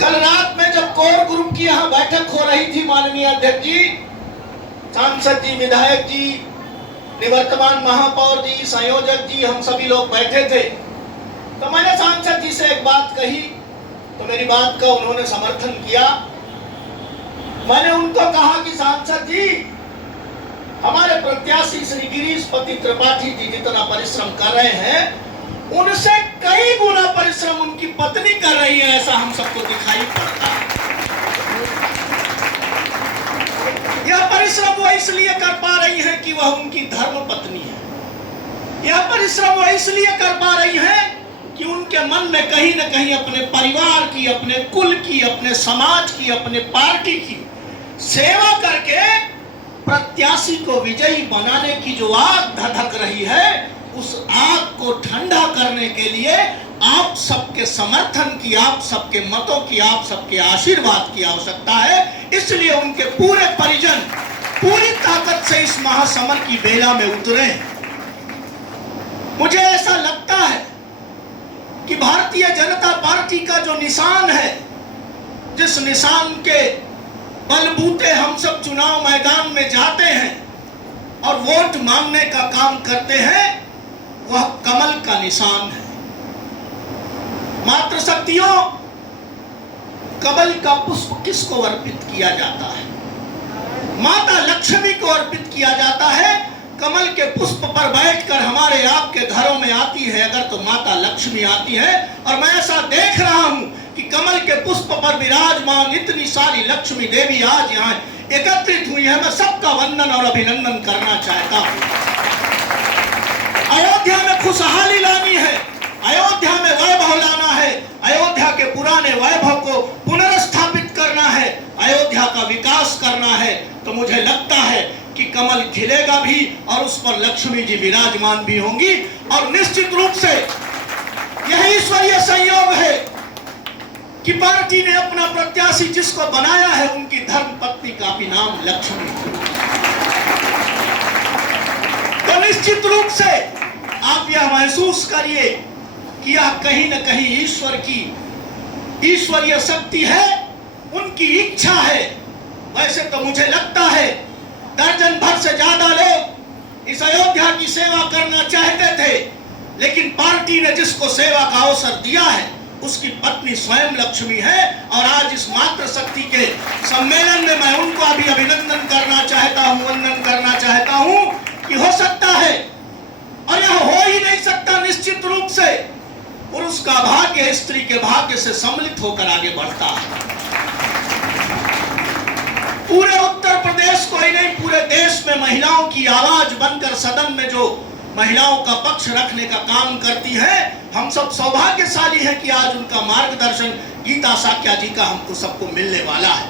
कल रात में जब कोर ग्रुप की यहाँ बैठक हो रही थी, माननीय अध्यक्ष जी, सांसद जी, विधायक जी, निवर्तमान महापौर जी, संयोजक जी, हम सभी लोग बैठे थे, तो मैंने सांसद जी से एक बात कही, तो मेरी बात का उन्होंने समर्थन किया। मैंने उनको कहा कि सांसद जी, हमारे प्रत्याशी श्री गिरीशपति त्रिपाठी जी जितना परिश्रम कर रहे हैं, उनसे कई गुना परिश्रम उनकी पत्नी कर रही है, ऐसा हम सबको दिखाई पड़ता है। यह परिश्रम वो इसलिए कर पा रही है कि वह उनकी धर्म पत्नी है। यह परिश्रम वो इसलिए कर पा रही है कि उनके मन में कहीं न कहीं अपने परिवार की, अपने कुल की, अपने समाज की, अपने पार्टी की सेवा करके प्रत्याशी को विजयी बनाने की जो आग धधक रही है, उस आग को ठंडा करने के लिए आप सबके समर्थन की, आप सबके मतों की, आप सबके आशीर्वाद की आवश्यकता है। इसलिए उनके पूरे परिजन पूरी ताकत से इस महासमर की बेला में उतरे। मुझे ऐसा लगता है कि भारतीय जनता पार्टी का जो निशान है, जिस निशान के बलबूते हम सब चुनाव मैदान में जाते हैं और वोट मांगने का काम करते हैं, वह कमल का निशान है। मातृशक्तियों, कमल का पुष्प किसको अर्पित किया जाता है? माता लक्ष्मी को अर्पित किया जाता है। कमल के पुष्प पर बैठकर हमारे आपके घरों में आती है अगर तो माता लक्ष्मी आती है। और मैं ऐसा देख रहा हूं कि कमल के पुष्प पर विराजमान इतनी सारी लक्ष्मी देवी आज यहाँ एकत्रित हुई है। मैं सबका वंदन और अभिनंदन करना चाहता हूं। अयोध्या में खुशहाली लानी है, अयोध्या में वैभव लाना है, अयोध्या के पुराने वैभव को पुनर्स्थापित करना है, अयोध्या का विकास करना है। तो मुझे लगता है कि कमल खिलेगा भी और उस पर लक्ष्मी जी विराजमान भी होंगी। और निश्चित रूप से यह ईश्वरीय संयोग है कि पार्टी ने अपना प्रत्याशी जिसको बनाया है, उनकी धर्म पत्नी का भी नाम लक्ष्मी। तो निश्चित रूप से आप यह महसूस करिए कि यह कहीं न कहीं ईश्वर की ईश्वरीय शक्ति है, उनकी इच्छा है। वैसे तो मुझे लगता है दर्जन भर से ज्यादा लोग इस अयोध्या की सेवा करना चाहते थे, लेकिन पार्टी ने जिसको सेवा का अवसर दिया है, उसकी पत्नी स्वयं लक्ष्मी है। और आज इस मातृशक्ति के सम्मेलन में मैं उनको अभी अभिनंदन करना चाहता हूं, वंदन करना चाहता हूं कि हो सकता है, और यह हो ही नहीं सकता, निश्चित रूप से पुरुष का भाग्य स्त्री के भाग्य से सम्मिलित होकर आगे बढ़ता है। पूरे उत्तर प्रदेश को ही नहीं, पूरे देश में महिलाओं की आवाज बनकर सदन में जो महिलाओं का पक्ष रखने का काम करती है, हम सब सौभाग्यशाली हैं कि आज उनका मार्गदर्शन गीता साक्या जी का हमको सबको मिलने वाला है।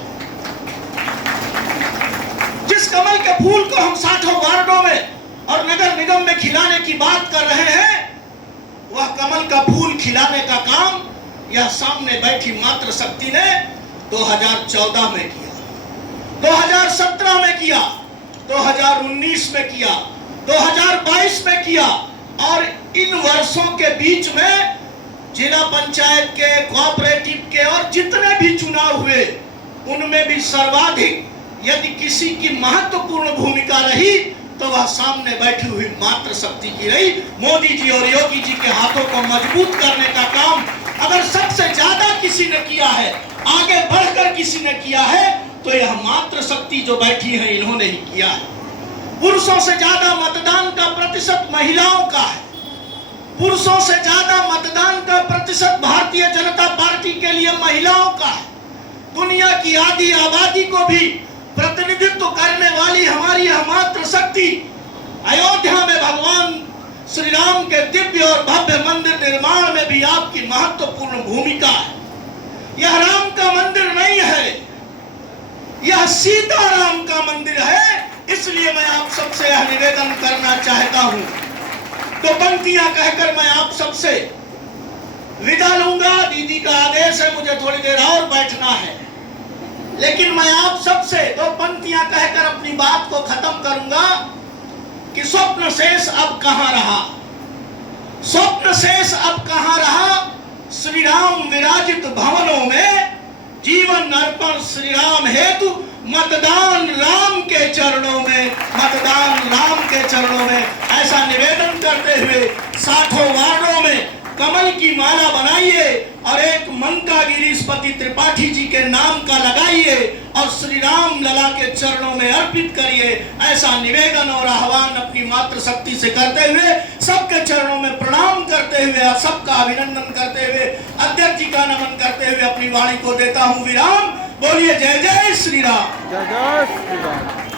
जिस कमल के फूल को हम 60 वार्डों में और नगर निगम में खिलाने की बात कर रहे हैं, वह कमल का फूल खिलाने का काम यह सामने बैठी मातृशक्ति ने 2014 में किया, 2017 में किया, 2019 में किया, 2022 में किया। और इन वर्षों के बीच में जिला पंचायत के, कोऑपरेटिव के और जितने भी चुनाव हुए, उनमें भी सर्वाधिक यदि किसी की महत्वपूर्ण भूमिका रही तो वह सामने बैठी हुई मातृशक्ति की रही। मोदी जी और योगी जी के हाथों को मजबूत करने का काम अगर सबसे ज्यादा किसी ने किया है, आगे बढ़कर किसी ने किया है, तो यह मातृशक्ति जो बैठी है, इन्होंने ही किया है। पुरुषों से ज्यादा मतदान का प्रतिशत महिलाओं का है, पुरुषों से ज्यादा मतदान का प्रतिशत भारतीय जनता पार्टी के लिए महिलाओं का है। दुनिया की आधी आबादी को भी प्रतिनिधित्व करने वाली हमारी यह मातृशक्ति अयोध्या में भगवान श्री राम के दिव्य और भव्य मंदिर निर्माण में भी आपकी महत्वपूर्ण भूमिका है। यह राम का मंदिर नहीं है, यह सीताराम का मंदिर है। इसलिए मैं आप सबसे यह निवेदन करना चाहता हूं। तो पंक्तियां कहकर मैं आप सबसे विदा लूंगा। दीदी का आदेश है, मुझे थोड़ी देर और बैठना है, लेकिन मैं आप सबसे 2 पंक्तियां कहकर अपनी बात को खत्म करूंगा कि स्वप्न शेष अब कहां रहा, स्वप्न शेष अब कहां रहा। श्री राम विराजित भवनों में जीवन अर्पण श्री राम हेतु, मतदान राम के चरणों में, मतदान राम के चरणों में। ऐसा निवेदन करते हुए 60 वार्डों में कमल की माला बनाइए और एक मंका गिरीशपति त्रिपाठी जी के नाम का लगाइए और श्री राम लला के चरणों में अर्पित करिए। ऐसा निवेदन और आह्वान अपनी मातृशक्ति से करते हुए, सबके चरणों में प्रणाम करते हुए, सबका अभिनंदन करते हुए, अध्यक्ष जी का नमन करते हुए अपनी वाणी को देता हूं विराम। बोलिए जय जय श्री राम। जय जय श्री राम।